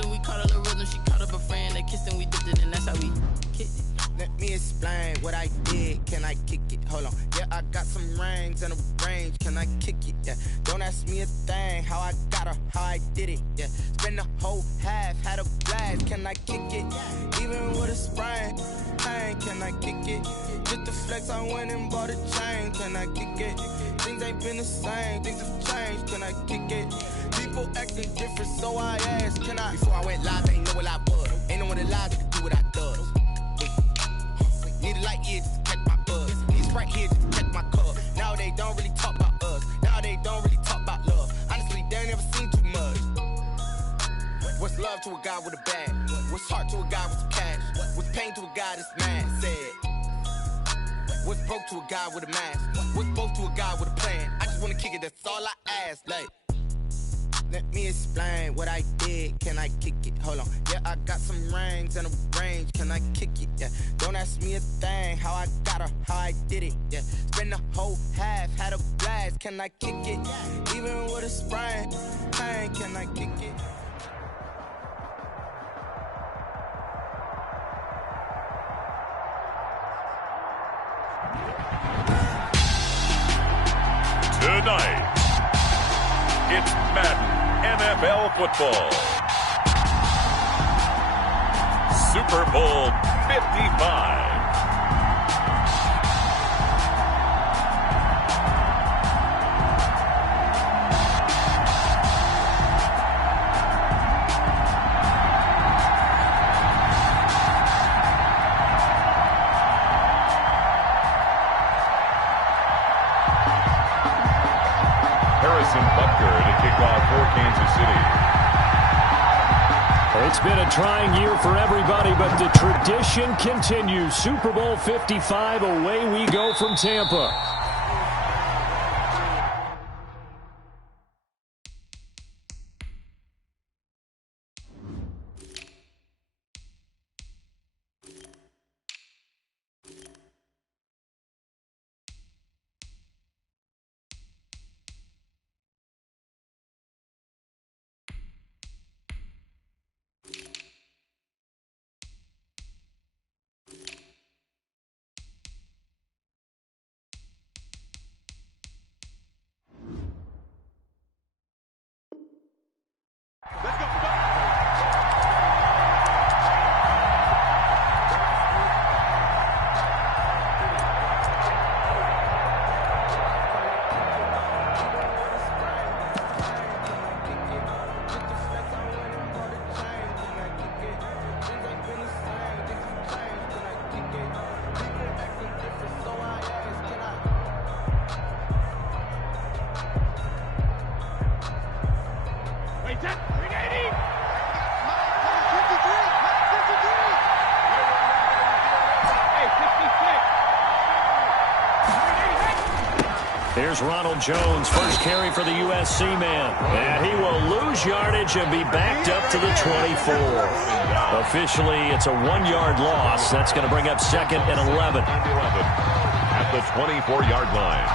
and we caught a little rhythm. She caught up a friend, they kissed and we dipped it, and that's how we kicked it. Let me explain what I did. Can I kick it? Hold on. Yeah, I got some rings and a range. Can I kick it? Yeah. Don't ask me a thing. How I got her, how I did it. Yeah. Spend the whole half, had a blast. Can I kick it? Even with a sprain. Pain, can I kick it? Just the flex, I went and bought a chain. Can I kick it? Things ain't been the same. Things have changed. Can I kick it? People acting different, so I asked. Can I? Before I went live, ain't know what I was. Ain't no one alive that could do what I does. Need a light here just to catch my buzz. Need Sprite here just to catch my cup. Now they don't really talk about us. Now they don't really talk about love. Honestly, they ain't never seen too much. What's love to a guy with a bag? What's heart to a guy with some cash? What's pain to a guy that's mad? Said. What's broke to a guy with a mask? What's broke to a guy with a plan? I just wanna kick it, that's all I ask. Like, let me explain what I did. Can I kick it? Hold on. Yeah, I got some rings and a range. Can I kick it? Yeah. Don't ask me a thing. How I got her, how I did it. Yeah. Spend the whole half, had a blast. Can I kick it? Even with a sprain. Pain, can I kick it? Tonight, it's Madden NFL football. Super Bowl 55. It's been a trying year for everybody, but the tradition continues. Super Bowl 55, away we go from Tampa. Here's Ronald Jones, first carry for the USC man. And he will lose yardage and be backed up to the 24. Officially, it's a 1-yard loss. That's going to bring up second and 11. At the 24-yard line.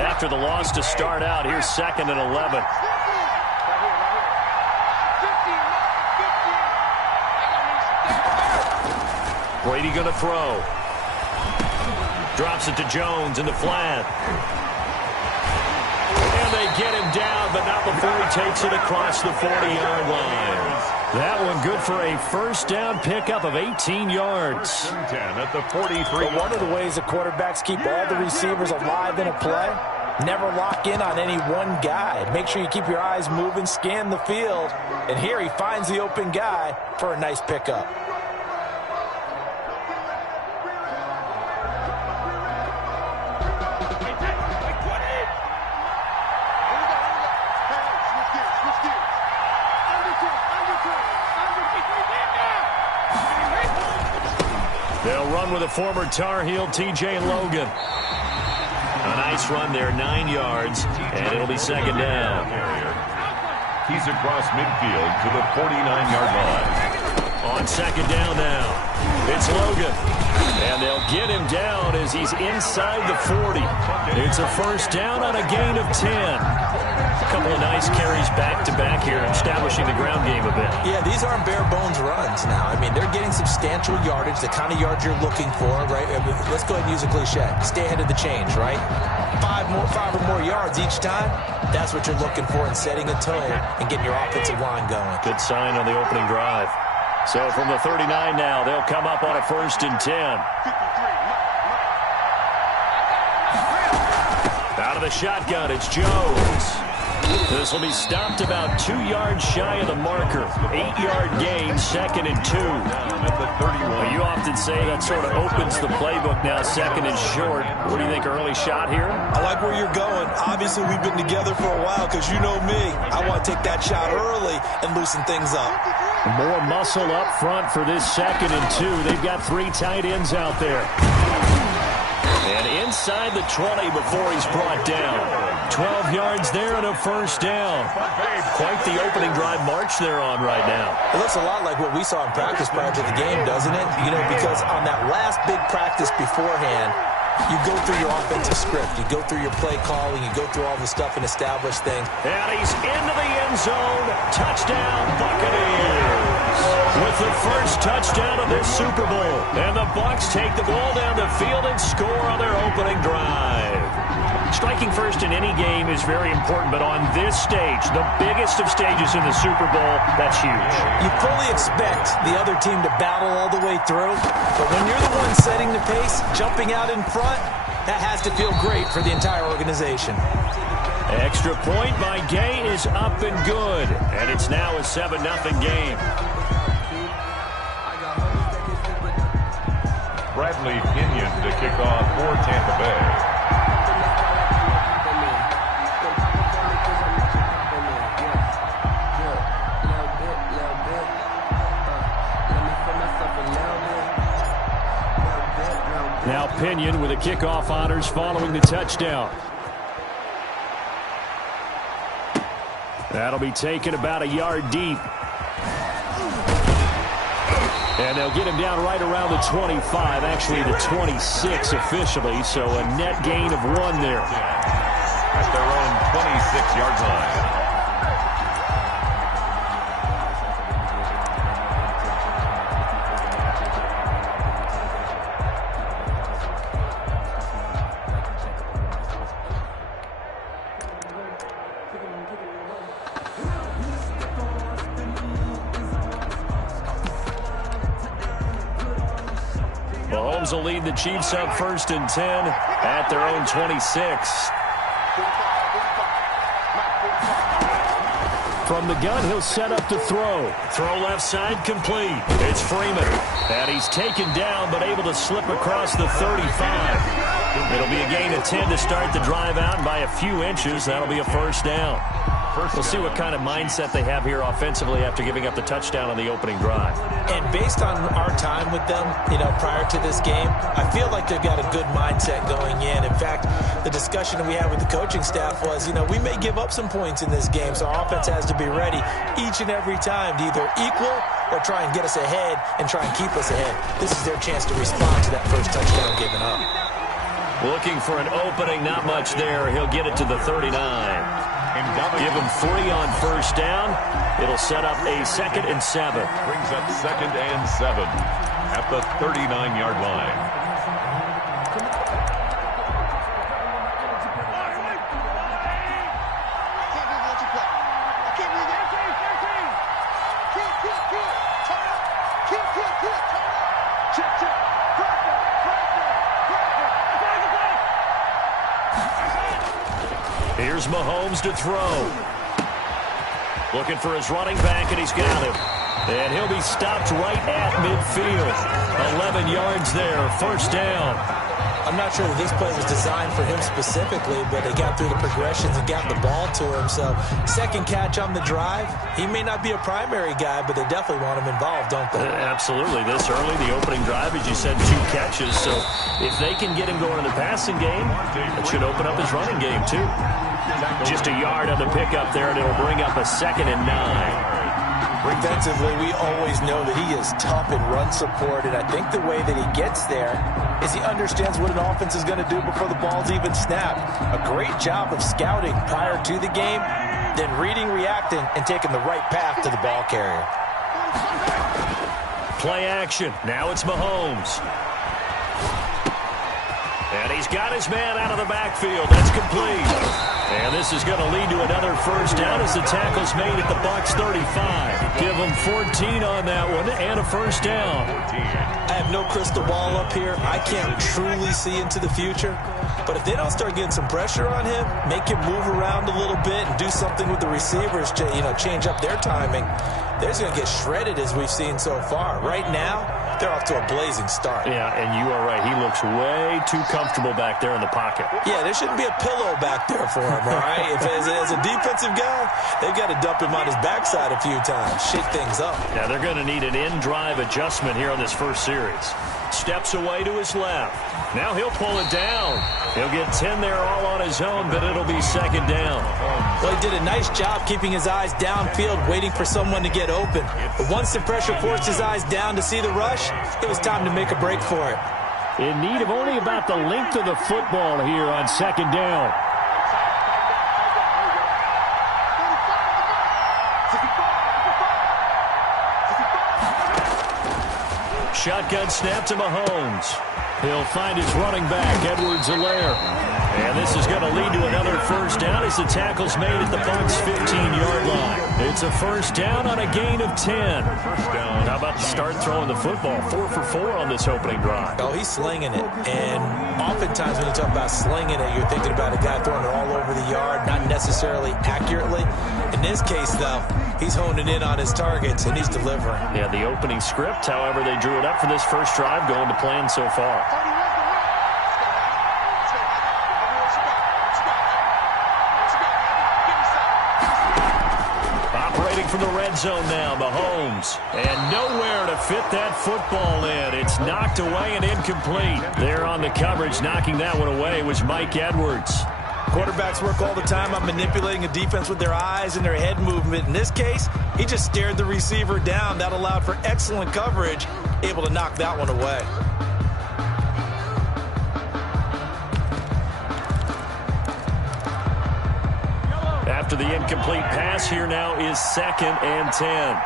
After the loss to start out, here's second and 11. Brady going to throw. Drops it to Jones in the flat. And they get him down, but not before he takes it across the 40-yard line. That one good for a first down pickup of 18 yards. 10 at the 43. But one of the ways the quarterbacks keep all the receivers alive in a play, never lock in on any one guy. Make sure you keep your eyes moving, scan the field. And here he finds the open guy for a nice pickup. They'll run with a former Tar Heel, TJ Logan. A nice run there, 9 yards, and it'll be second down. He's across midfield to the 49-yard line. On second down now, it's Logan. And they'll get him down as he's inside the 40. It's a first down on a gain of 10. A couple of nice carries back-to-back here, establishing the ground game a bit. Yeah, these aren't bare-bones runs now. I mean, they're getting substantial yardage, the kind of yards you're looking for, right? Let's go ahead and use a cliche. Stay ahead of the change, right? Five or more yards each time, that's what you're looking for in setting a tone and getting your offensive line going. Good sign on the opening drive. So from the 39 now, they'll come up on a 1st and 10. Out of the shotgun, it's Jones. This will be stopped about 2 yards shy of the marker. 8-yard gain, 2nd and 2. Well, you often say that sort of opens the playbook now, 2nd and short. What do you think, early shot here? I like where you're going. Obviously, we've been together for a while because you know me. I want to take that shot early and loosen things up. More muscle up front for this 2nd and 2. They've got 3 tight ends out there. And inside the 20 before he's brought down. 12 yards there and a first down. Quite the opening drive march they're on right now. It looks a lot like what we saw in practice prior to the game, doesn't it? You know, because on that last big practice beforehand, you go through your offensive script. You go through your play calling. You go through all the stuff and establish things. And he's into the end zone. Touchdown, Buccaneers. With the first touchdown of this Super Bowl. And the Bucs take the ball down the field and score on their opening drive. Striking first in any game is very important, but on this stage, the biggest of stages in the Super Bowl, that's huge. You fully expect the other team to battle all the way through, but when you're the one setting the pace, jumping out in front, that has to feel great for the entire organization. Extra point by Gay is up and good, and it's now a 7-0 game. Bradley Pinion to kick off for Tampa Bay. Now Pinion with the kickoff honors following the touchdown. That'll be taken about a yard deep. And they'll get him down right around the 25, actually the 26 officially, so a net gain of 1 there. At their own 26-yard line. Mahomes will lead the Chiefs up 1st and 10 at their own 26. From the gun, he'll set up to throw. Throw left side complete. It's Freeman. And he's taken down but able to slip across the 35. It'll be a gain of 10 to start the drive out, and by a few inches, that'll be a first down. We'll see what kind of mindset they have here offensively after giving up the touchdown on the opening drive. And based on our time with them, prior to this game, I feel like they've got a good mindset going in. In fact, the discussion that we had with the coaching staff was, we may give up some points in this game, so our offense has to be ready each and every time to either equal or try and get us ahead and try and keep us ahead. This is their chance to respond to that first touchdown given up. Looking for an opening, not much there. He'll get it to the 39. Give him 3 on first down. It'll set up a 2nd and 7. Brings up 2nd and 7 at the 39-yard line. Here's Mahomes to throw. Looking for his running back, and he's got him. And he'll be stopped right at midfield. 11 yards there, first down. I'm not sure that this play was designed for him specifically, but they got through the progressions and got the ball to him. So, second catch on the drive. He may not be a primary guy, but they definitely want him involved, don't they? Absolutely. This early, the opening drive, as you said, 2 catches. So, if they can get him going in the passing game, it should open up his running game, too. Just a yard on the pickup there, and it'll bring up a 2nd and 9. Defensively, we always know that he is tough in run support, and I think the way that he gets there is he understands what an offense is going to do before the ball's even snapped. A great job of scouting prior to the game, then reading, reacting, and taking the right path to the ball carrier. Play action. Now it's Mahomes. And he's got his man out of the backfield. That's complete. And this is going to lead to another first down as the tackle's made at the Bucs 35. Give them 14 on that one and a first down. I have no crystal ball up here. I can't truly see into the future. But if they don't start getting some pressure on him, make him move around a little bit and do something with the receivers, change up their timing, they're just going to get shredded as we've seen so far. Right now, they're off to a blazing start. Yeah, and you are right. He looks way too comfortable back there in the pocket. Yeah, there shouldn't be a pillow back there for him, all right? As a defensive guy, they've got to dump him on his backside a few times, shake things up. Yeah, they're going to need an in-drive adjustment here on this first series. Steps away to his left. Now he'll pull it down. He'll get 10 there all on his own, but it'll be second down. Well, he did a nice job keeping his eyes downfield, waiting for someone to get open. But once the pressure forced his eyes down to see the rush, it was time to make a break for it. In need of only about the length of the football here on second down. Shotgun snap to Mahomes. He'll find his running back, Edwards-Helaire. And this is going to lead to another first down as the tackle's made at the Bucs' 15-yard line. It's a first down on a gain of 10. How about to start throwing the football? 4 for 4 on this opening drive. Oh, he's slinging it. And oftentimes when you talk about slinging it, you're thinking about a guy throwing it all over the yard, not necessarily accurately. In this case, though, he's honing in on his targets, and he's delivering. Yeah, the opening script, however, they drew it up for this first drive, going to plan so far. Operating from the red zone now, Mahomes. And nowhere to fit that football in. It's knocked away and incomplete. There on the coverage, knocking that one away was Mike Edwards. Quarterbacks work all the time on manipulating a defense with their eyes and their head movement. In this case, he just stared the receiver down. That allowed for excellent coverage, able to knock that one away. After the incomplete pass, here now is 2nd and 10.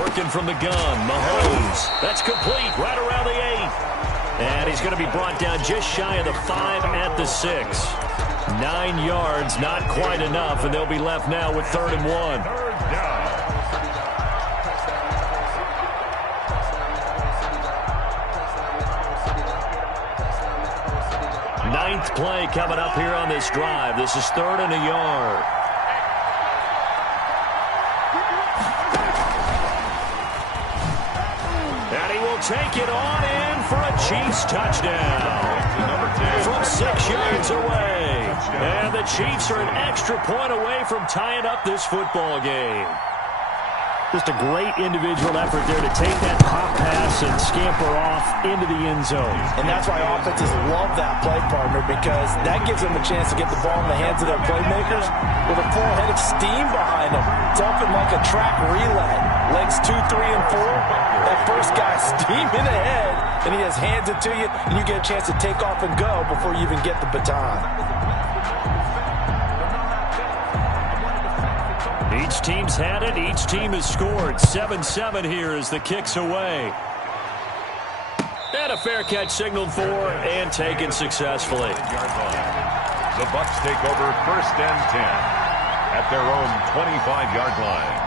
Working from the gun, Mahomes. That's complete right around the 8. And he's going to be brought down just shy of the 5 at the 6. 9 yards, not quite enough, and they'll be left now with 3rd and 1. Ninth play coming up here on this drive. This is 3rd and a yard. And he will take it on in for a Chiefs touchdown. From 6 yards away. And the Chiefs are an extra point away from tying up this football game. Just a great individual effort there to take that pop pass and scamper off into the end zone. And that's why offenses love that play, partner, because that gives them a chance to get the ball in the hands of their playmakers with a full head of steam behind them. Dumping like a track relay. Legs 2, 3, and 4. That first guy steaming ahead, and he just hands it to you, and you get a chance to take off and go before you even get the baton. Each team's had it. Each team has scored. 7-7 here as the kick's away. And a fair catch signaled for and taken successfully. The Bucs take over 1st and 10 at their own 25-yard line.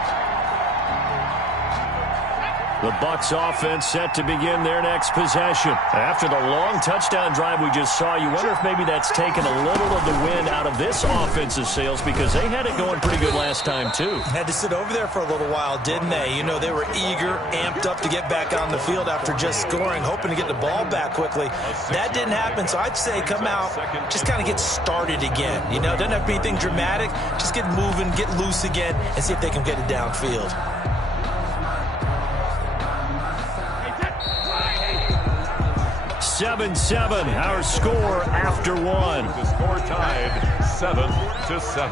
The Bucs offense set to begin their next possession. After the long touchdown drive we just saw, you wonder if maybe that's taken a little of the wind out of this offensive sails, because they had it going pretty good last time too. Had to sit over there for a little while, didn't they? You know, they were eager, amped up to get back on the field after just scoring, hoping to get the ball back quickly. That didn't happen, so I'd say come out, just kind of get started again. You know, doesn't have to be anything dramatic. Just get moving, get loose again, and see if they can get it downfield. 7-7, our score after one. The score tied 7-7.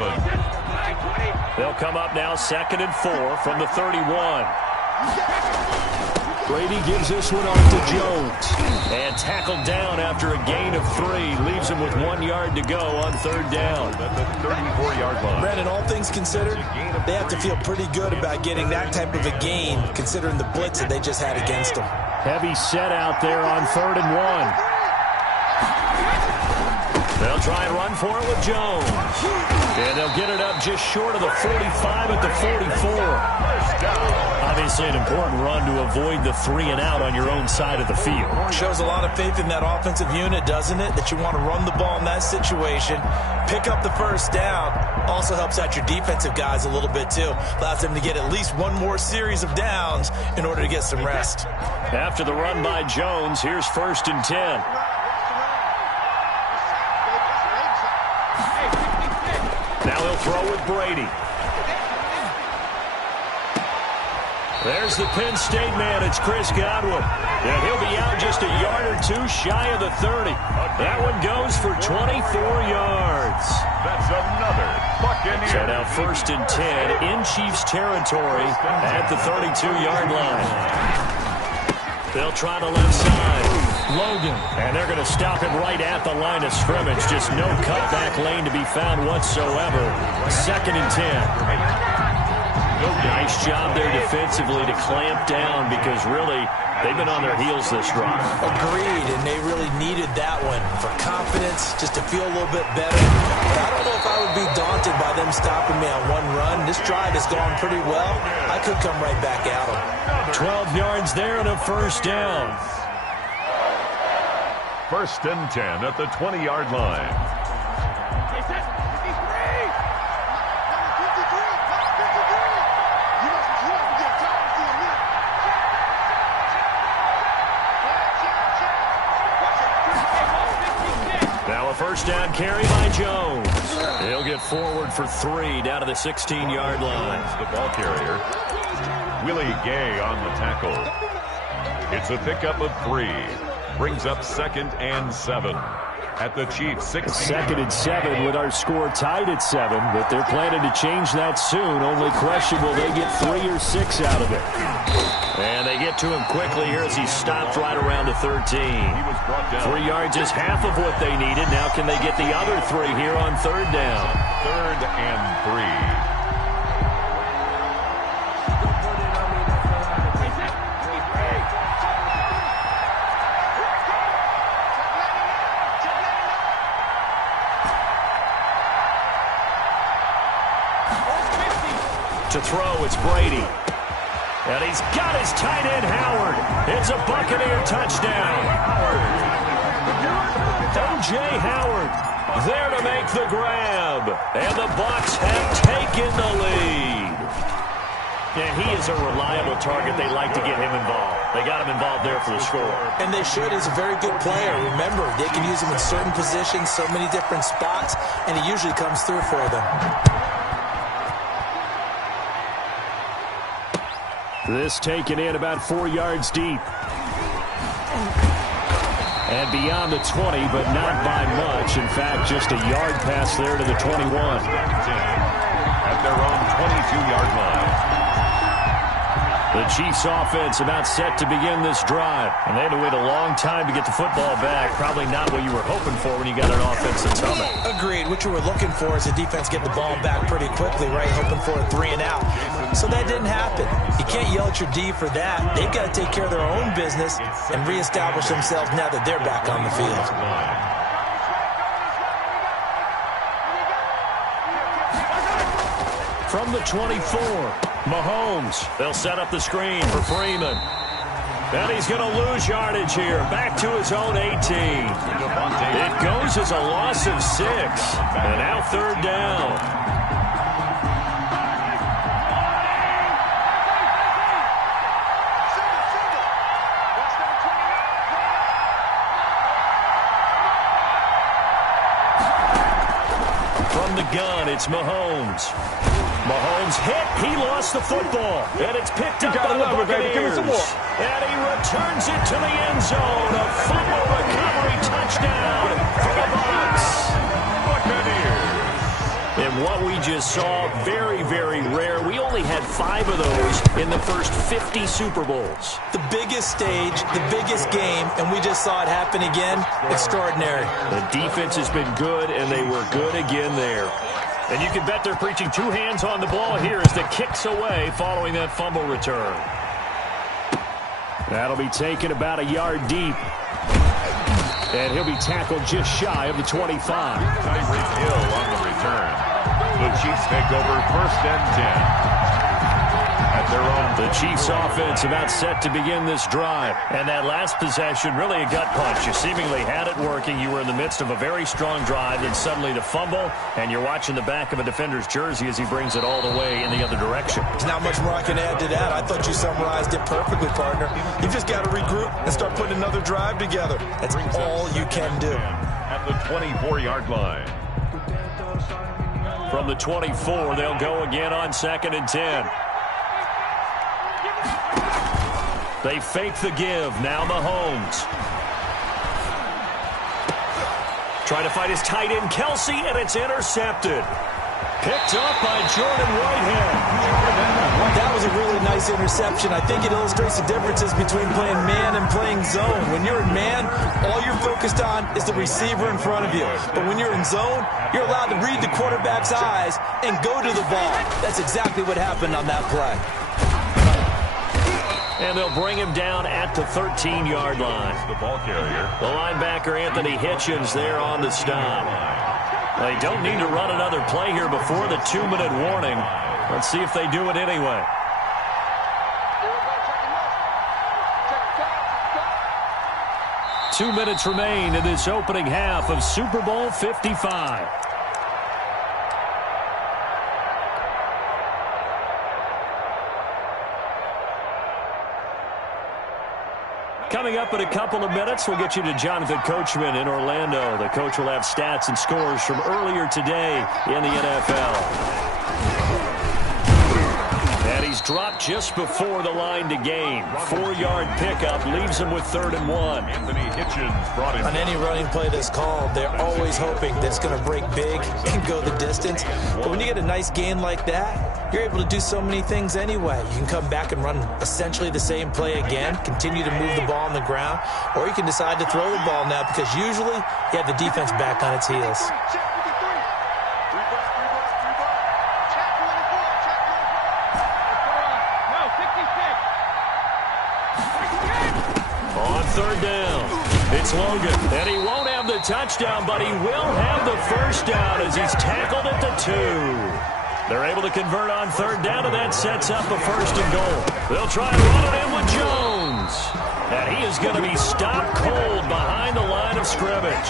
They'll come up now 2nd and 4 from the 31. Brady gives this one off to Jones. And tackled down after a gain of 3. Leaves him with 1 yard to go on 3rd down. At the 34-yard line. Brandon, all things considered, they have to feel pretty good about getting that type of a gain, considering the blitz that they just had against them. Heavy set out there on 3rd and 1. They'll try and run for it with Jones. And they'll get it up just short of the 45 at the 44. Obviously an important run to avoid the 3-and-out on your own side of the field. Shows a lot of faith in that offensive unit, doesn't it? That you want to run the ball in that situation. Pick up the 1st down. Also helps out your defensive guys a little bit, too. Allows them to get at least one more series of downs in order to get some rest. After the run by Jones, here's 1st and 10. Now he'll throw with Brady. There's the Penn State man. It's Chris Godwin. And he'll be out just a yard or 2 shy of the 30. That one goes for 24 yards. That's another Buccaneers. So now 1st and 10 in Chiefs territory at the 32-yard line. They'll try the left side. Logan. And they're going to stop him right at the line of scrimmage. Just no cutback lane to be found whatsoever. 2nd and 10. Nice job there defensively to clamp down because really they've been on their heels this drive. Agreed, and they really needed that one for confidence, just to feel a little bit better. But I don't know if I would be daunted by them stopping me on one run. This drive has gone pretty well. I could come right back at them. 12 yards there and a 1st down. 1st and 10 at the 20-yard line. Now a 1st down carry by Jones. He'll get forward for 3 down to the 16-yard line. The ball carrier, Willie Gay on the tackle. It's a pickup of 3. Brings up 2nd and 7 at the Chiefs 16. 2nd and 7 with our score tied at 7, but they're planning to change that soon. Only question, will they get 3 or 6 out of it? And they get to him quickly here as he stopped right around the 13. He was brought down. 3 yards is half of what they needed. Now can they get the other 3 here on 3rd down? 3rd and 3. To throw, it's Brady. And he's got his tight end, Howard. It's a Buccaneer touchdown. O.J. Howard there to make the grab. And the Bucs have taken the lead. And he is a reliable target. They like to get him involved. They got him involved there for the score. And they should. He's a very good player. Remember, they can use him in certain positions, so many different spots, and he usually comes through for them. This taken in about 4 yards deep. And beyond the 20, but not by much. In fact, just a yard pass there to the 21. At their own 22-yard line. The Chiefs offense about set to begin this drive. And they had to wait a long time to get the football back. Probably not what you were hoping for when you got an offense that's humming. Agreed. What you were looking for is a defense get the ball back pretty quickly, right? Hoping for a 3-and-out. So that didn't happen. You can't yell at your D for that. They've got to take care of their own business and reestablish themselves now that they're back on the field. From the 24, Mahomes. They'll set up the screen for Freeman. And he's going to lose yardage here. Back to his own 18. It goes as a loss of 6. And now 3rd down. From the gun, it's Mahomes. Mahomes hit. He lost the football. And it's picked up by the Buccaneers. And he returns it to the end zone. A fumble recovery touchdown for the Bucs. Buccaneers just saw, very, very rare. We only had 5 of those in the first 50 Super Bowls. The biggest stage, the biggest game, and we just saw it happen again. Extraordinary. The defense has been good, and they were good again there. And you can bet they're preaching 2 hands on the ball here as the kick's away following that fumble return. That'll be taken about a yard deep. And he'll be tackled just shy of the 25. Tyreek Hill on the return. The Chiefs take over 1st and 10. At their own. The Chiefs offense about set to begin this drive. And that last possession, really a gut punch. You seemingly had it working. You were in the midst of a very strong drive, then suddenly the fumble, and you're watching the back of a defender's jersey as he brings it all the way in the other direction. There's not much more I can add to that. I thought you summarized it perfectly, partner. You've just got to regroup and start putting another drive together. That's all you can do. At the 24-yard line. From the 24, they'll go again on 2nd and 10. They fake the give. Now Mahomes. Trying to fight his tight end, Kelsey, and it's intercepted. Picked up by Jordan Whitehead. That was a really nice interception. I think it illustrates the differences between playing man and playing zone. When you're in man, all you're focused on is the receiver in front of you. But when you're in zone, you're allowed to read the quarterback's eyes and go to the ball. That's exactly what happened on that play. And they'll bring him down at the 13-yard line. The ball carrier. The linebacker, Anthony Hitchens, there on the stop. They don't need to run another play here before the 2-minute warning. Let's see if they do it anyway. Two minutes remain in this opening half of Super Bowl 55. Coming up in a couple of minutes, we'll get you to Jonathan Coachman in Orlando. The coach will have stats and scores from earlier today in the NFL. And he's dropped just before the line to gain. 4-yard pickup leaves him with 3rd and 1. Anthony Hitchens brought him. On any running play that's called, they're always hoping that it's going to break big and go the distance. But when you get a nice gain like that, you're able to do so many things anyway. You can come back and run essentially the same play again, continue to move the ball on the ground, or you can decide to throw the ball now because usually you have the defense back on its heels. On 3rd down, it's Logan. And he won't have the touchdown, but he will have the first down as he's tackled at the 2. They're able to convert on 3rd down, and that sets up a 1st and goal. They'll try and run it in with Jones. And he is going to be stopped cold behind the line of scrimmage.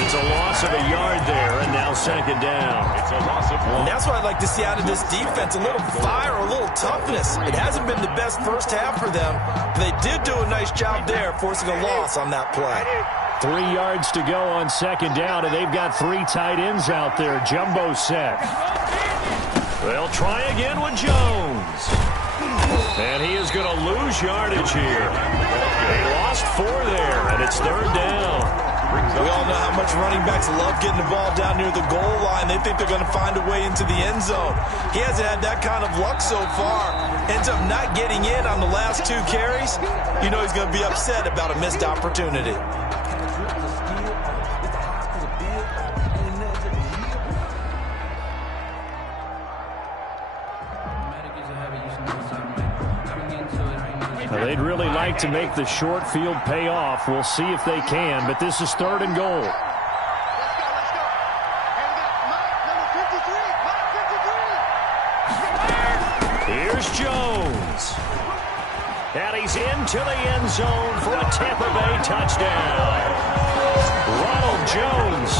It's a loss of a yard there, and now 2nd down. It's a loss of 1. And that's what I'd like to see out of this defense, a little fire, a little toughness. It hasn't been the best first half for them, but they did do a nice job there, forcing a loss on that play. 3 yards to go on 2nd down, and they've got 3 tight ends out there. Jumbo set. They'll try again with Jones. And he is going to lose yardage here. They lost 4 there, and it's 3rd down. We all know how much running backs love getting the ball down near the goal line. They think they're going to find a way into the end zone. He hasn't had that kind of luck so far. Ends up not getting in on the last 2 carries. You know he's going to be upset about a missed opportunity. They'd really like to make the short field pay off. We'll see if they can, but this is 3rd and goal. Here's Jones. And he's into the end zone for a Tampa Bay touchdown. Ronald Jones,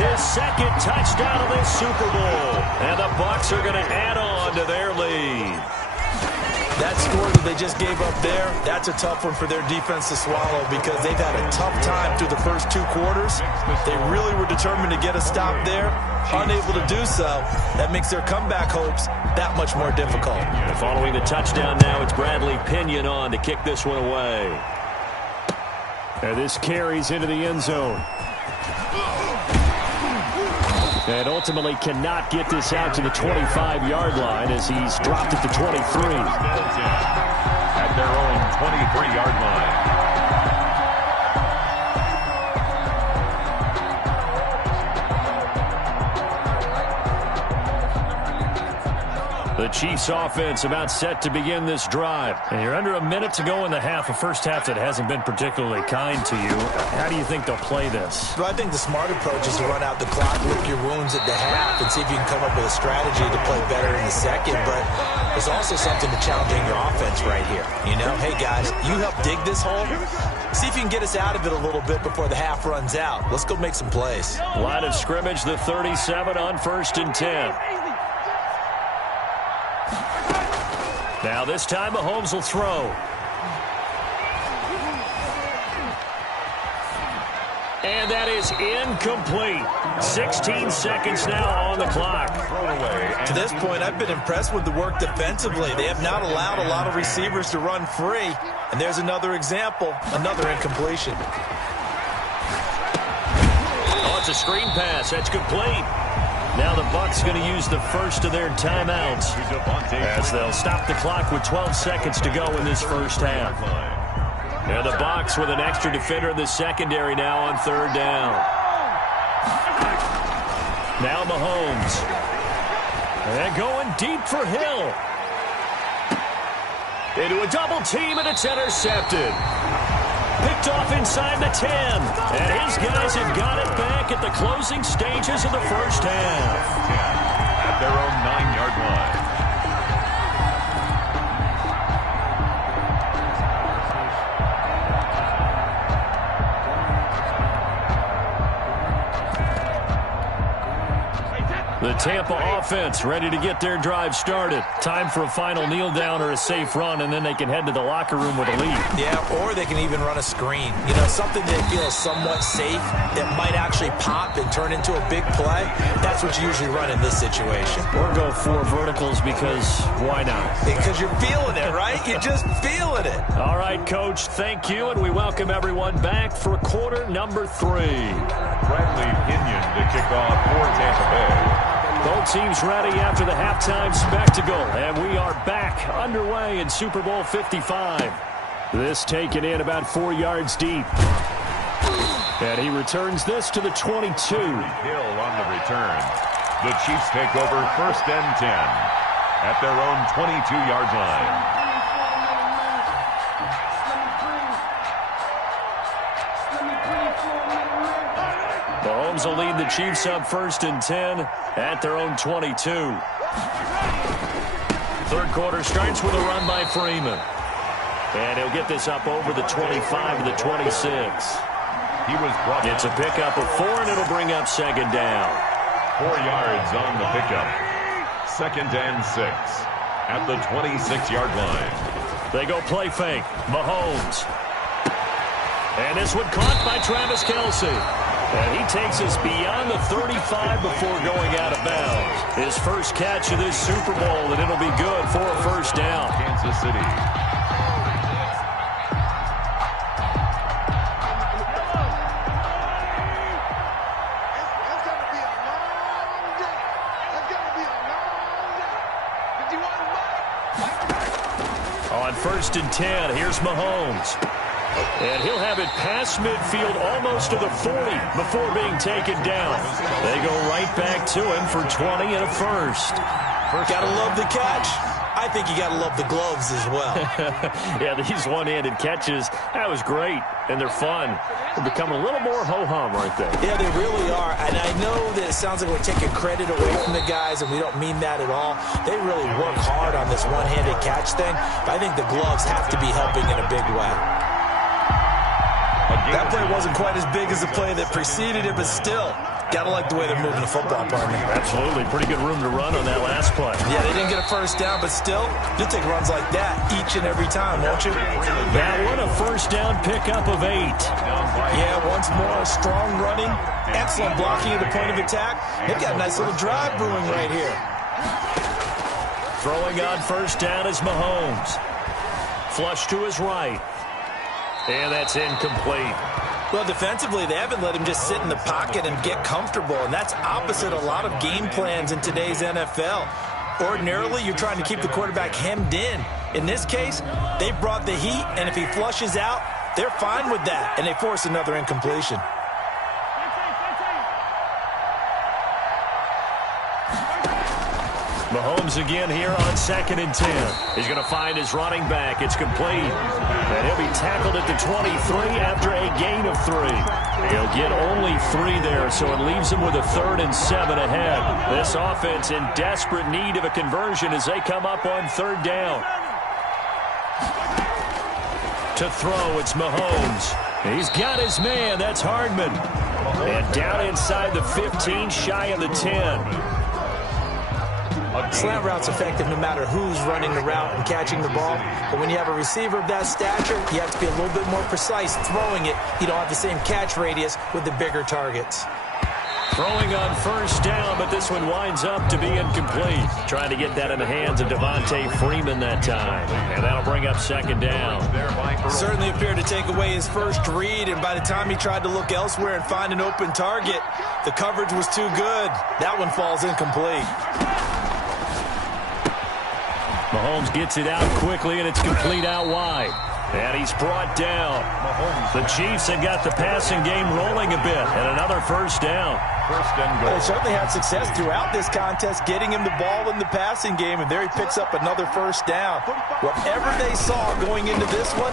his 2nd touchdown of this Super Bowl. And the Bucs are going to add on to their lead. That score that they just gave up there, that's a tough one for their defense to swallow because they've had a tough time through the first 2 quarters. They really were determined to get a stop there, unable to do so. That makes their comeback hopes that much more difficult. And following the touchdown now, it's Bradley Pinion on to kick this one away. And this carries into the end zone. And ultimately cannot get this out to the 25-yard line as he's dropped at the 23. At their own 23-yard line. The Chiefs offense about set to begin this drive. And you're under a minute to go in the half, a first half that hasn't been particularly kind to you. How do you think they'll play this? Well, I think the smart approach is to run out the clock, lick your wounds at the half, and see if you can come up with a strategy to play better in the second. But there's also something to challenging your offense right here. You know, hey, guys, you help dig this hole. See if you can get us out of it a little bit before the half runs out. Let's go make some plays. Line of scrimmage, the 37 on 1st and 10. Now this time Mahomes will throw. And that is incomplete. 16 seconds now on the clock. To this point, I've been impressed with the work defensively. They have not allowed a lot of receivers to run free. And there's another example, another incompletion. Oh, it's a screen pass. That's complete. Now the Bucs going to use the first of their timeouts as they'll stop the clock with 12 seconds to go in this first half. And the Bucs with an extra defender in the secondary now on 3rd down. Now Mahomes. And going deep for Hill. Into a double team, and it's intercepted. Picked off inside the 10. And his guys have got it back at the closing stages of the first half. At their own 9-yard line. The Tampa offense ready to get their drive started. Time for a final kneel down or a safe run, and then they can head to the locker room with a lead. Yeah, or they can even run a screen. You know, something they feel somewhat safe that might actually pop and turn into a big play. That's what you usually run in this situation. Or go 4 verticals because why not? Because you're feeling it, right? You're just feeling it. All right, Coach, thank you, and we welcome everyone back for quarter number 3. Bradley Pinion to kick off for Tampa Bay. Both teams ready after the halftime spectacle, and we are back underway in Super Bowl 55. This taken in about 4 yards deep. And he returns this to the 22. Hill on the return. The Chiefs take over 1st and 10 at their own 22-yard line. Mahomes will lead the Chiefs up 1st and 10 at their own 22. Third quarter starts with a run by Freeman. And he'll get this up over the 25 to the 26. It's a pickup of 4, and it'll bring up 2nd down. 4 yards on the pickup. 2nd and 6 at the 26-yard line. They go play fake. Mahomes. And this one caught by Travis Kelce. And he takes us beyond the 35 before going out of bounds. His first catch of this Super Bowl, and it'll be good for a 1st down. Kansas City. On 1st and 10, here's Mahomes. And he'll have it past midfield almost to the 40 before being taken down. They go right back to him for 20 and a first. Gotta love the catch. I think you gotta love the gloves as well. Yeah, these one-handed catches, that was great. And they're fun. They're becoming a little more ho-hum right there. Yeah, they really are. And I know that it sounds like we're taking credit away from the guys, and we don't mean that at all. They really work hard on this one-handed catch thing. But I think the gloves have to be helping in a big way. That play wasn't quite as big as the play that preceded it, but still, gotta like the way they're moving the football, partner. Absolutely. Pretty good room to run on that last play. Yeah, they didn't get a 1st down, but still, you'll take runs like that each and every time, won't you? That one, a 1st down pickup of 8. Yeah, once more, strong running, excellent blocking at the point of attack. They've got a nice little drive brewing right here. Throwing on 1st down is Mahomes. Flush to his right. And that's incomplete. Well, defensively, they haven't let him just sit in the pocket and get comfortable, and that's opposite a lot of game plans in today's NFL. Ordinarily, you're trying to keep the quarterback hemmed in. In this case, they brought the heat, and if he flushes out, they're fine with that, and they force another incompletion. Mahomes again here on 2nd and 10. He's going to find his running back. It's complete. And he'll be tackled at the 23 after a gain of 3. He'll get only 3 there, so it leaves him with a 3rd and 7 ahead. This offense in desperate need of a conversion as they come up on 3rd down. To throw, it's Mahomes. He's got his man. That's Hardman. And down inside the 15, shy of the 10. Slant route's effective no matter who's running the route and catching the ball. But when you have a receiver of that stature, you have to be a little bit more precise throwing it. You don't have the same catch radius with the bigger targets. Throwing on 1st down, but this one winds up to be incomplete. Trying to get that in the hands of Devontae Freeman that time. And that'll bring up 2nd down. Certainly appeared to take away his first read, and by the time he tried to look elsewhere and find an open target, the coverage was too good. That one falls incomplete. Mahomes gets it out quickly, and it's complete out wide. And he's brought down. The Chiefs have got the passing game rolling a bit, and another 1st down. 1st and goal. They certainly had success throughout this contest, getting him the ball in the passing game, and there he picks up another 1st down. Whatever they saw going into this one,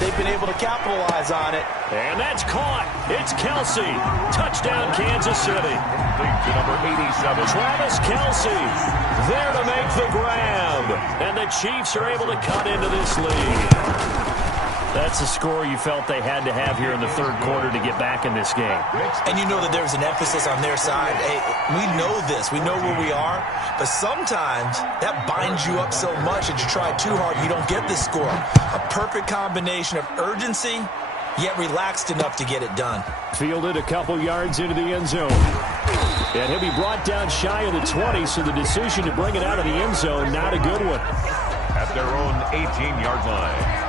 they've been able to capitalize on it. And that's caught. It's Kelsey. Touchdown, Kansas City. To number 87. Travis Kelsey there to make the grab. And the Chiefs are able to cut into this lead. That's a score you felt they had to have here in the 3rd quarter to get back in this game. And you know that there's an emphasis on their side. Hey, we know this. We know where we are. But sometimes that binds you up so much that you try too hard, you don't get this score. A perfect combination of urgency, yet relaxed enough to get it done. Fielded a couple yards into the end zone. And he'll be brought down shy of the 20, so the decision to bring it out of the end zone, not a good one. At their own 18-yard line.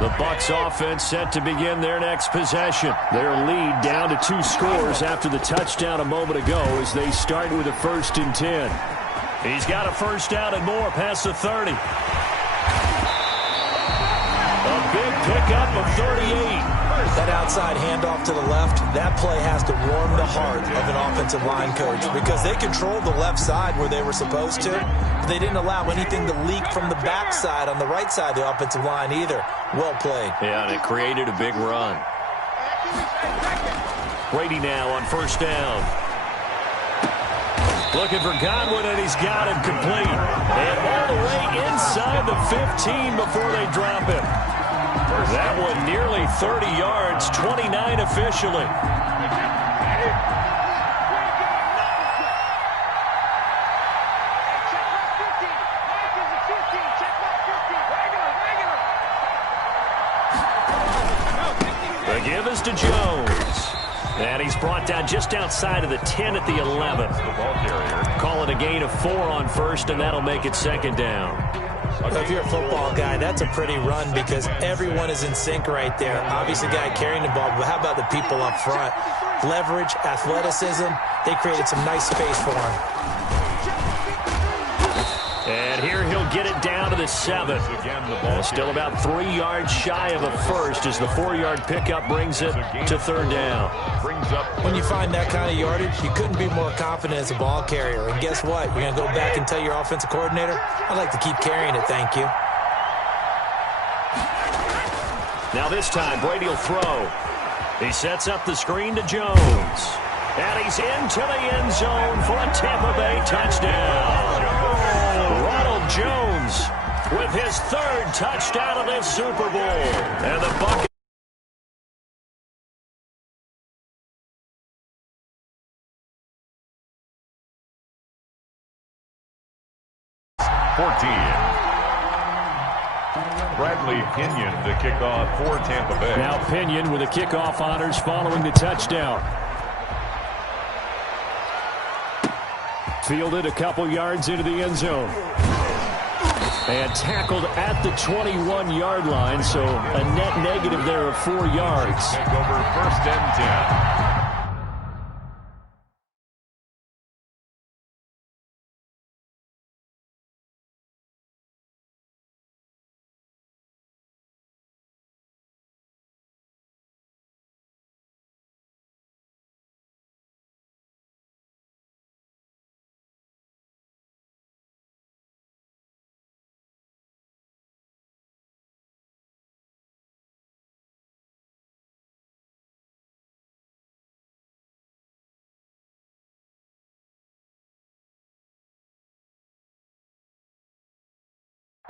The Bucs offense set to begin their next possession. Their lead down to 2 scores after the touchdown a moment ago as they start with a 1st and 10. He's got a 1st down and more past the 30. A big pickup of 38. That outside handoff to the left, that play has to warm the heart of an offensive line coach because they controlled the left side where they were supposed to, but they didn't allow anything to leak from the backside on the right side of the offensive line either. Well played. Yeah, and it created a big run. Brady now on 1st down. Looking for Godwin, and he's got him complete. And all the way inside the 15 before they drop him. That one nearly 30 yards, 29 officially. The give is to Jones. And he's brought down just outside of the 10 at the 11. Call it a gain of 4 on 1st, and that'll make it 2nd down. If you're a football guy, that's a pretty run because everyone is in sync right there. Obviously, the guy carrying the ball, but how about the people up front? Leverage, athleticism, they created some nice space for him. And here he'll get it down to the 7. Still about 3 yards shy of a 1st as the 4-yard pickup brings it to 3rd down. When you find that kind of yardage, you couldn't be more confident as a ball carrier. And guess what? You're going to go back and tell your offensive coordinator, I'd like to keep carrying it, thank you. Now this time, Brady will throw. He sets up the screen to Jones. And he's into the end zone for a Tampa Bay touchdown. Ronald Jones with his 3rd touchdown of this Super Bowl. And the Bucs. Bradley Pinion to kick off for Tampa Bay. Now Pinion with the kickoff honors following the touchdown. Fielded a couple yards into the end zone. And tackled at the 21-yard line, so a net negative there of 4 yards. Take over 1st and 10.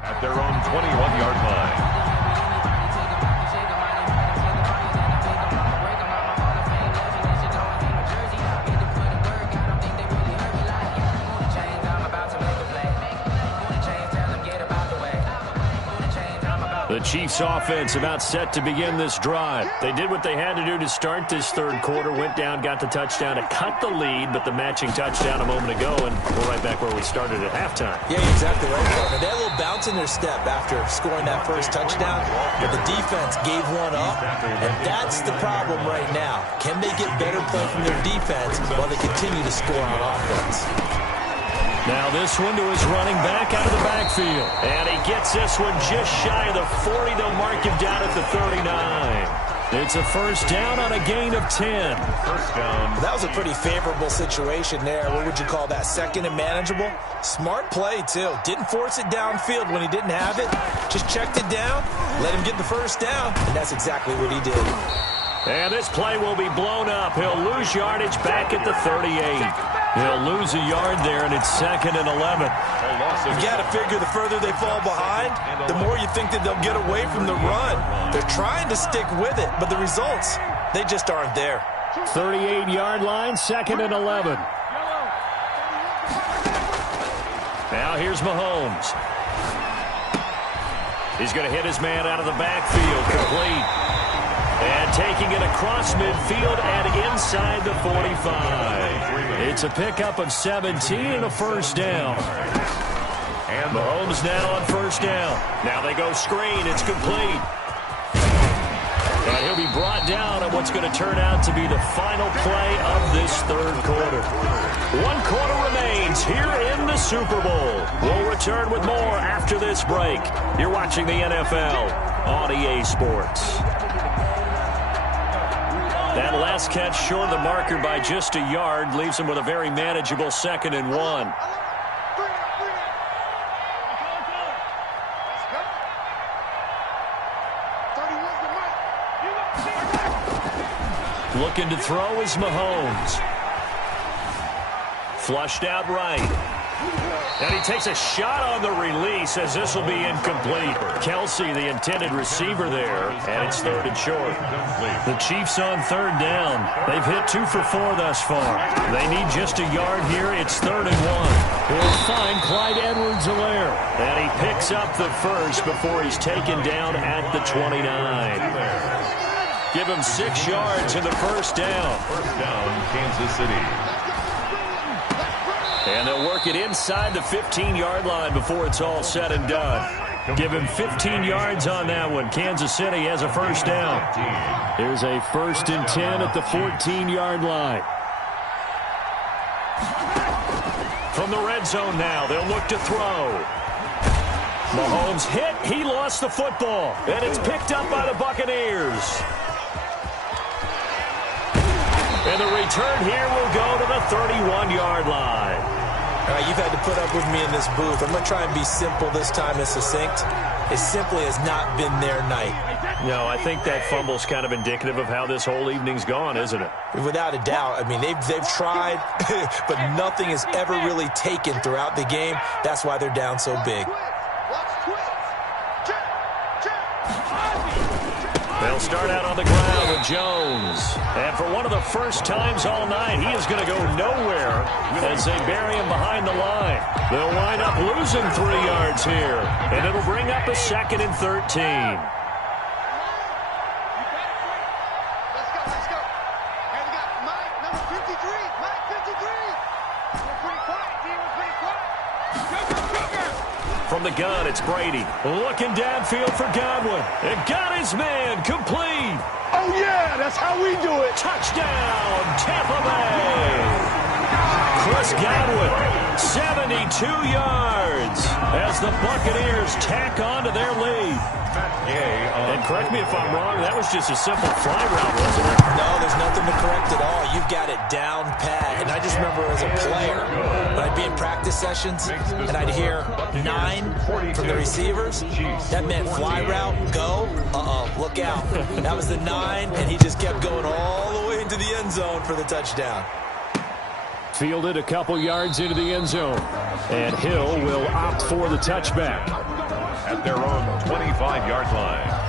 At their own 21-yard line. The Chiefs offense about set to begin this drive. They did what they had to do to start this third quarter, went down, got the touchdown to cut the lead, but the matching touchdown a moment ago, and we're right back where we started at halftime. Yeah, exactly right, partner. They had a little bounce in their step after scoring that first touchdown, but the defense gave one up, and that's the problem right now. Can they get better play from their defense while they continue to score on offense? Now this one to his running back out of the backfield. And he gets this one just shy of the 40. They'll mark him down at the 39. It's a first down on a gain of 10. First down. That was a pretty favorable situation there. What would you call that? Second and manageable? Smart play, too. Didn't force it downfield when he didn't have it. Just checked it down, let him get the first down, and that's exactly what he did. And this play will be blown up. He'll lose yardage back at the 38. He'll lose a yard there, and it's 2nd and 11. You got to figure the further they fall behind, the more you think that they'll get away from the run. They're trying to stick with it, but the results, they just aren't there. 38-yard line, 2nd and 11. Now here's Mahomes. He's going to hit his man out of the backfield, complete. And taking it across midfield and inside the 45. It's a pickup of 17 and a first down. And Mahomes now on first down. Now they go screen. It's complete. And he'll be brought down on what's going to turn out to be the final play of this third quarter. 1 quarter remains here in the Super Bowl. We'll return with more after this break. You're watching the NFL on EA Sports. That last catch short of the marker by just a yard leaves him with a very manageable 2nd and 1. Looking to throw is Mahomes. Flushed out right. And he takes a shot on the release as this will be incomplete. Kelsey, the intended receiver there, and it's 3rd and short. The Chiefs on 3rd down. They've hit 2 for 4 thus far. They need just a yard here. It's 3rd and 1. He'll find Clyde Edwards-Helaire. And he picks up the first before he's taken down at the 29. Give him 6 yards in the first down. First down, Kansas City. And they'll work it inside the 15-yard line before it's all said and done. Give him 15 yards on that one. Kansas City has a first down. Here's a 1st and 10 at the 14-yard line. From the red zone now, they'll look to throw. Mahomes hit. He lost the football. And it's picked up by the Buccaneers. And the return here will go to the 31-yard line. All right, you've had to put up with me in this booth. I'm going to try and be simple this time and succinct. It simply has not been their night. No, I think that fumble's kind of indicative of how this whole evening's gone, isn't it? Without a doubt. I mean, they've tried, but nothing has ever really taken throughout the game. That's why they're down so big. They'll start out on the ground with Jones. And for one of the first times all night, he is going to go nowhere as they bury him behind the line. They'll wind up losing 3 yards here. And it'll bring up a 2nd and 13. From From the gun, it's Brady. Looking downfield for Godwin. And got his man complete. Oh, yeah, that's how we do it. Touchdown, Tampa Bay. Chris Godwin, 72 yards as the Buccaneers tack on to their lead. And correct me if I'm wrong, that was just a simple fly route, wasn't it? No, there's nothing to correct at all. You've got it down pat. And I just remember as a player, when I'd be in practice sessions and I'd hear 9 from the receivers, that meant fly route, go, look out. That was the 9, and he just kept going all the way into the end zone for the touchdown. Fielded a couple yards into the end zone. And Hill will opt for the touchback. At their own 25-yard line.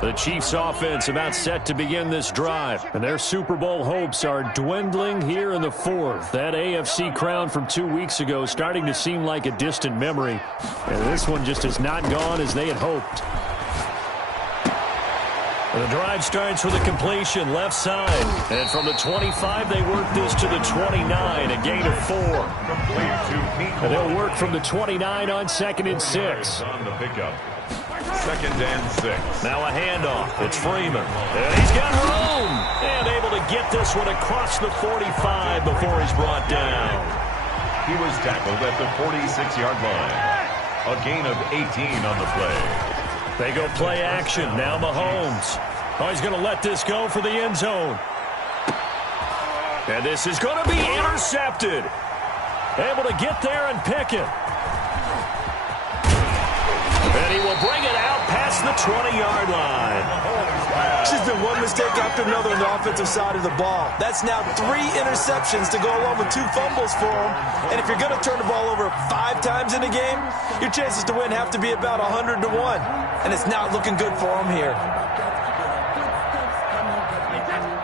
The Chiefs offense about set to begin this drive, and their Super Bowl hopes are dwindling here in the fourth. That AFC crown from 2 weeks ago starting to seem like a distant memory, and this one just has not gone as they had hoped. The drive starts with a completion left side, and from the 25 they work this to the 29, a gain of 4. And they'll work from the 29 on 2nd and 6. On the pickup. 2nd and 6. Now a handoff. It's Freeman. And he's got room. And able to get this one across the 45 before he's brought down. He was tackled at the 46-yard line. A gain of 18 on the play. They go play action. Now Mahomes. Oh, he's going to let this go for the end zone. And this is going to be intercepted. Able to get there and pick it. And he will bring it out past the 20-yard line. It's just been one mistake after another on the offensive side of the ball. That's now 3 interceptions to go along with 2 fumbles for him. And if you're going to turn the ball over 5 times in a game, your chances to win have to be about 100 to 1. And it's not looking good for him here.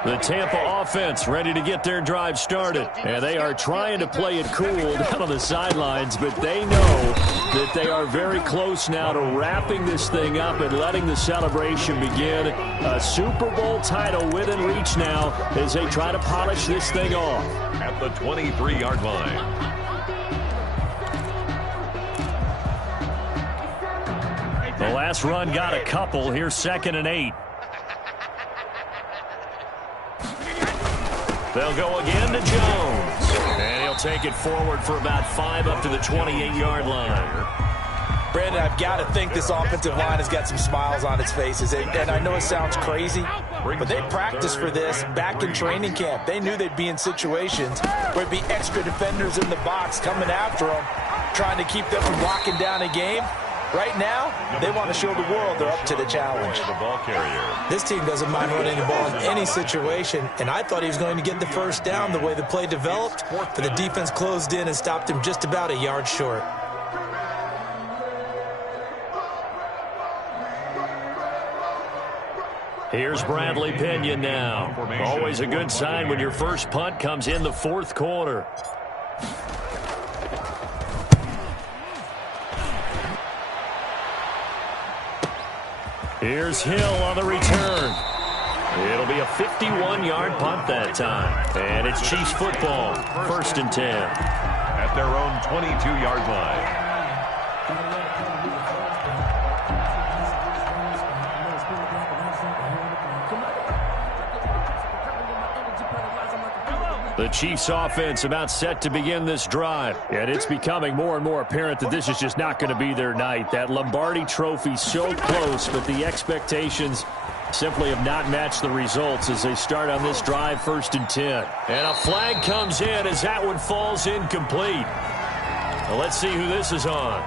The Tampa offense ready to get their drive started. And they are trying to play it cool down on the sidelines, but they know that they are very close now to wrapping this thing up and letting the celebration begin. A Super Bowl title within reach now as they try to polish this thing off. At the 23-yard line. The last run got a couple. Here's 2nd and 8. They'll go again to Jones. And he'll take it forward for about 5 up to the 28-yard line. Brandon, I've got to think this offensive line has got some smiles on its faces. And I know it sounds crazy, but they practiced for this back in training camp. They knew they'd be in situations where it'd be extra defenders in the box coming after them, trying to keep them from locking down a game. Right now, they want to show the world they're up to the challenge. The ball carrier. This team doesn't mind running the ball in any situation, and I thought he was going to get the first down the way the play developed, but the defense closed in and stopped him just about a yard short. Here's Bradley Pinion now. Always a good sign when your first punt comes in the 4th quarter. Here's Hill on the return. It'll be a 51-yard punt that time. And it's Chiefs football, 1st and 10. At their own 22-yard line. The Chiefs offense about set to begin this drive. And it's becoming more and more apparent that this is just not going to be their night. That Lombardi trophy so close, but the expectations simply have not matched the results as they start on this drive, 1st and 10. And a flag comes in as that one falls incomplete. Well, let's see who this is on.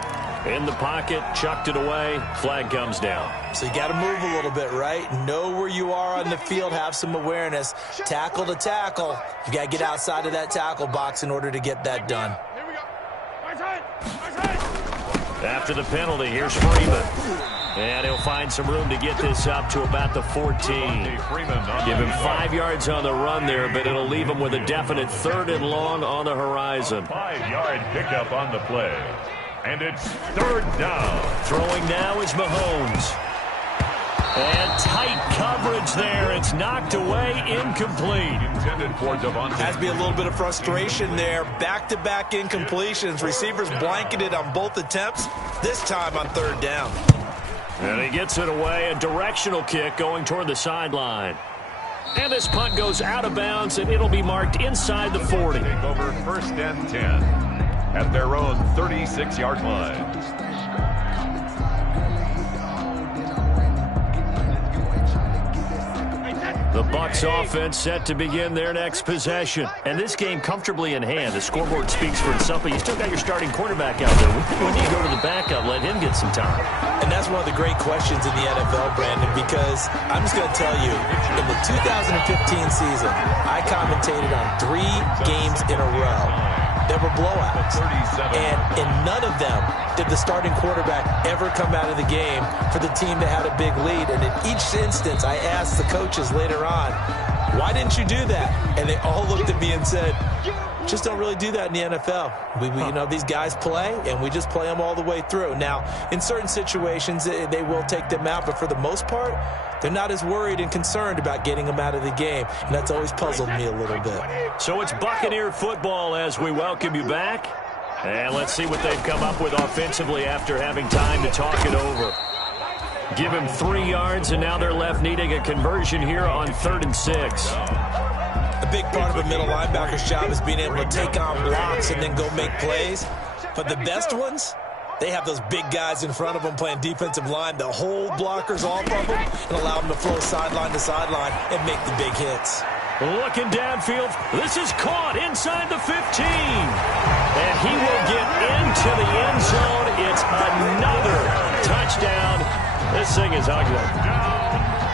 In the pocket, chucked it away, flag comes down. So you got to move a little bit, right? Know where you are on the field, have some awareness. Tackle to tackle. You got to get outside of that tackle box in order to get that done. After the penalty, here's Freeman. And he'll find some room to get this up to about the 14. Give him 5 yards on the run there, but it'll leave him with a definite 3rd and long on the horizon. 5-yard pickup on the play. And it's 3rd down. Throwing now is Mahomes. And tight coverage there. It's knocked away, incomplete. Intended for Devontae. Has to be a little bit of frustration there. Back-to-back incompletions. Receivers blanketed on both attempts, this time on 3rd down. And he gets it away. A directional kick going toward the sideline. And this punt goes out of bounds, and it'll be marked inside the 40. Take over 1st and 10 at their own 36-yard line. The Bucs offense set to begin their next possession. And this game comfortably in hand. The scoreboard speaks for itself, but you still got your starting quarterback out there. When do you go to the backup, let him get some time? And that's one of the great questions in the NFL, Brandon, because I'm just going to tell you, in the 2015 season, I commentated on 3 games in a row. There were blowouts, and in none of them did the starting quarterback ever come out of the game for the team that had a big lead. And in each instance, I asked the coaches later on, why didn't you do that? And they all looked at me and said, just don't really do that in the NFL. You know, these guys play, and we just play them all the way through. Now, in certain situations, they will take them out, but for the most part, they're not as worried and concerned about getting them out of the game, and that's always puzzled me a little bit. So it's Buccaneer football as we welcome you back. And let's see what they've come up with offensively after having time to talk it over. Give him 3 yards, and now they're left needing a conversion here on 3rd and 6. A big part of a middle linebacker's job is being able to take on blocks and then go make plays. But the best ones, they have those big guys in front of them playing defensive line to hold blockers off of them and allow them to flow sideline to sideline and make the big hits. Looking downfield, this is caught inside the 15. And he will get into the end zone. It's another touchdown. This thing is ugly.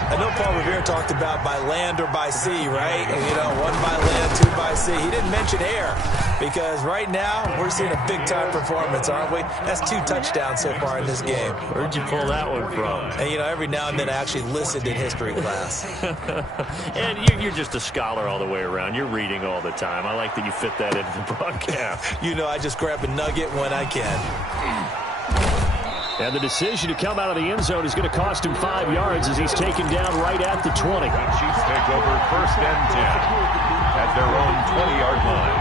I know Paul Revere talked about by land or by sea, right? And, you know, 1 by land, 2 by sea. He didn't mention air because right now we're seeing a big-time performance, aren't we? That's 2 touchdowns so far in this game. Where'd you pull that one from? And, you know, every now and then I actually listened in history class. And you're just a scholar all the way around. You're reading all the time. I like that you fit that into the broadcast. You know, I just grab a nugget when I can. And the decision to come out of the end zone is going to cost him 5 yards as he's taken down right at the 20. The Chiefs take over 1st and 10 at their own 20-yard line.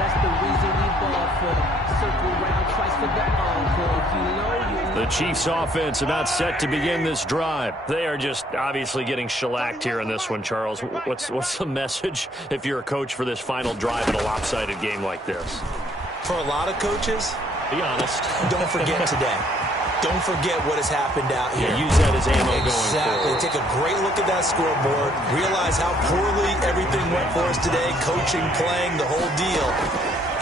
That's the reason we ball for circle round twice for the encore. If you know, you know. The Chiefs offense about set to begin this drive. They are just obviously getting shellacked here in this one, Charles. What's the message if you're a coach for this final drive in a lopsided game like this? For a lot of coaches, be honest. Don't forget today. Don't forget what has happened out here. Yeah, use that as ammo going forward. Take a great look at that scoreboard. Realize how poorly everything went for us today. Coaching, playing, the whole deal.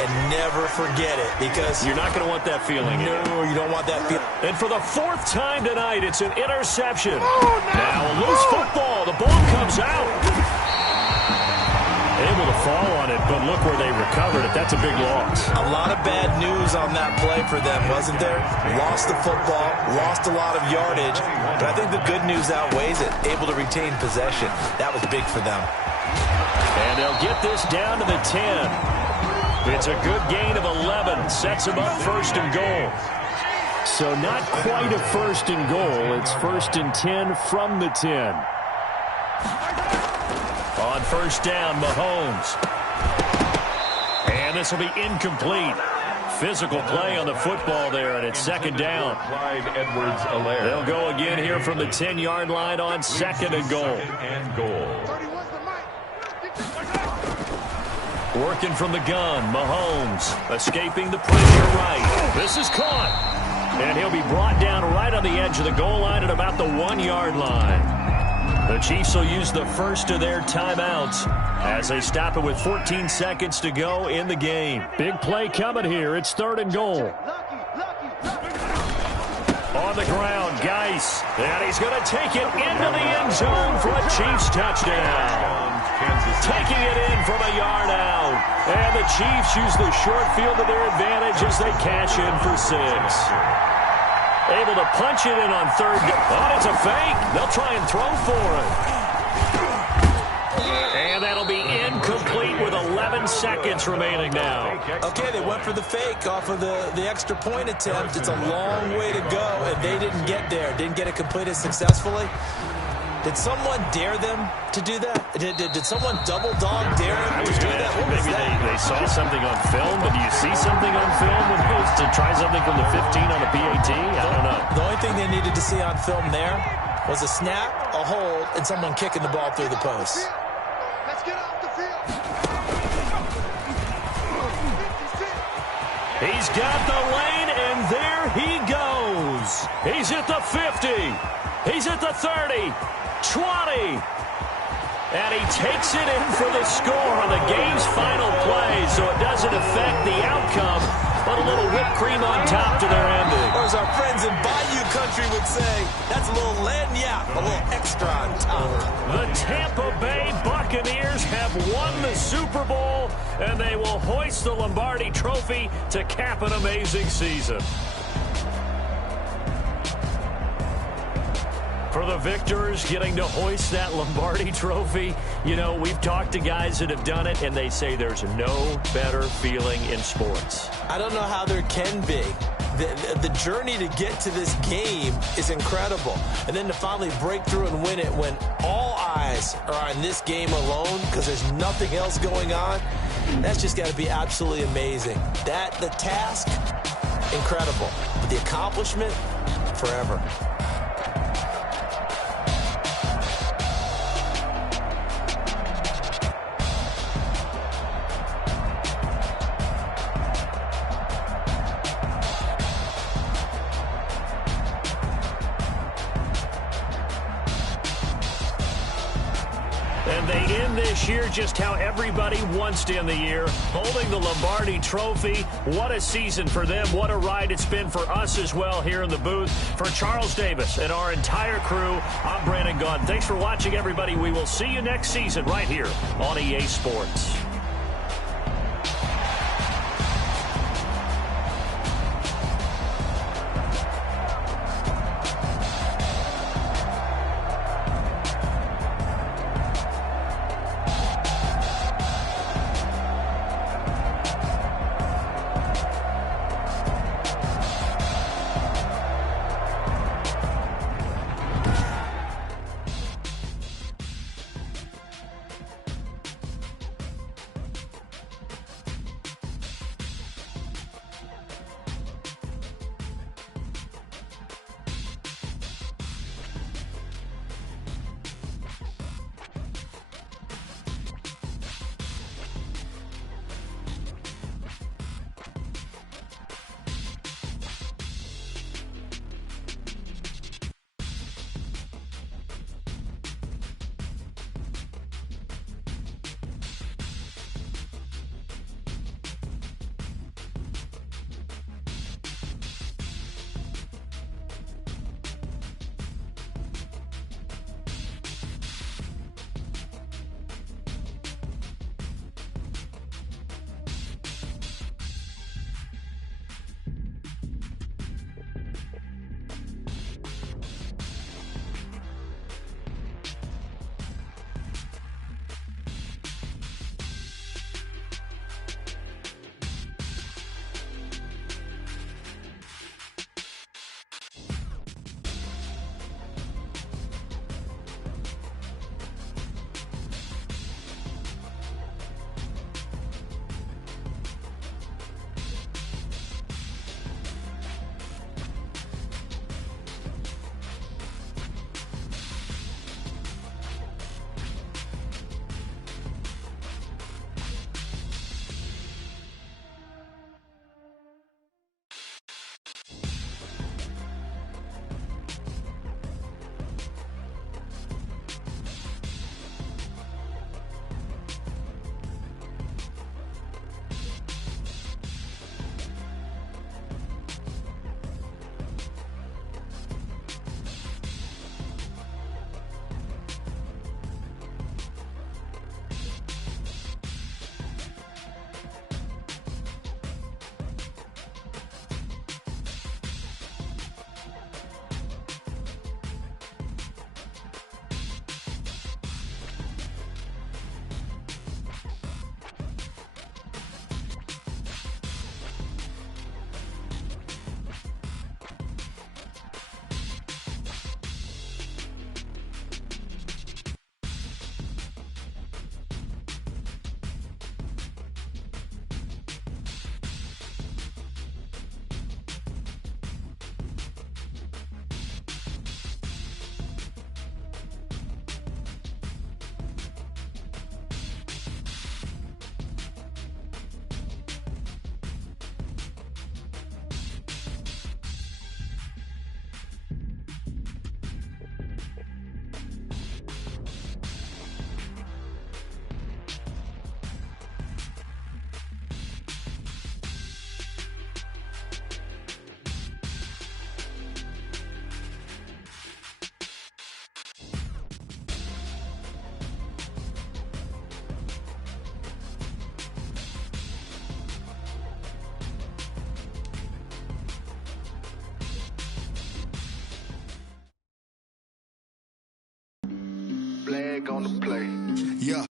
And never forget it because you're not going to want that feeling. No, you don't want that feeling. And for the 4th time tonight, it's an interception. Now a loose football. The ball comes out. Able to fall on it, but look where they recovered it. That's a big loss. A lot of bad news on that play for them, wasn't there? Lost the football, lost a lot of yardage, but I think the good news outweighs it. Able to retain possession. That was big for them. And they'll get this down to the 10. It's a good gain of 11. Sets them up 1st and goal. So not quite a 1st and goal. It's 1st and 10 from the 10. On 1st down, Mahomes. And this will be incomplete. Physical play on the football there, and it's 2nd down. They'll go again here from the 10-yard line on 2nd and goal. Working from the gun, Mahomes escaping the pressure right. This is caught. And he'll be brought down right on the edge of the goal line at about the 1-yard line. The Chiefs will use the first of their timeouts as they stop it with 14 seconds to go in the game. Big play coming here. It's 3rd and goal. On the ground, Geis. And he's going to take it into the end zone for a Chiefs touchdown. Taking it in from a yard out. And the Chiefs use the short field to their advantage as they cash in for 6. Able to punch it in on third. Oh, it's a fake. They'll try and throw for it. And that'll be incomplete with 11 seconds remaining now. Okay, they went for the fake off of the extra point attempt. It's a long way to go, and they didn't get there. Didn't get it completed successfully. Did someone dare them to do that? Did someone double dog dare them to do that? What was maybe that? they saw something on film, but do you see something on film when it goes to try something from the 15 on a PAT? I don't know. The only thing they needed to see on film there was a snap, a hold, and someone kicking the ball through the post. Let's get off the field. He's got the lane, and there he goes. He's at the 50. He's at the 30. 20. And he takes it in for the score on the game's final play, so it doesn't affect the outcome, but a little whipped cream on top to their ending. Or as our friends in Bayou Country would say, that's a little lagniappe, a little extra on top. The Tampa Bay Buccaneers have won the Super Bowl, and they will hoist the Lombardi Trophy to cap an amazing season. For the victors, getting to hoist that Lombardi Trophy, you know, we've talked to guys that have done it, and they say there's no better feeling in sports. I don't know how there can be. The journey to get to this game is incredible. And then to finally break through and win it when all eyes are on this game alone because there's nothing else going on, that's just got to be absolutely amazing. The task, incredible. But the accomplishment, forever. And they end this year just how everybody wants to end the year, holding the Lombardi Trophy. What a season for them. What a ride it's been for us as well here in the booth. For Charles Davis and our entire crew, I'm Brandon Gaudin. Thanks for watching, everybody. We will see you next season right here on EA Sports. flag on the play. Yeah.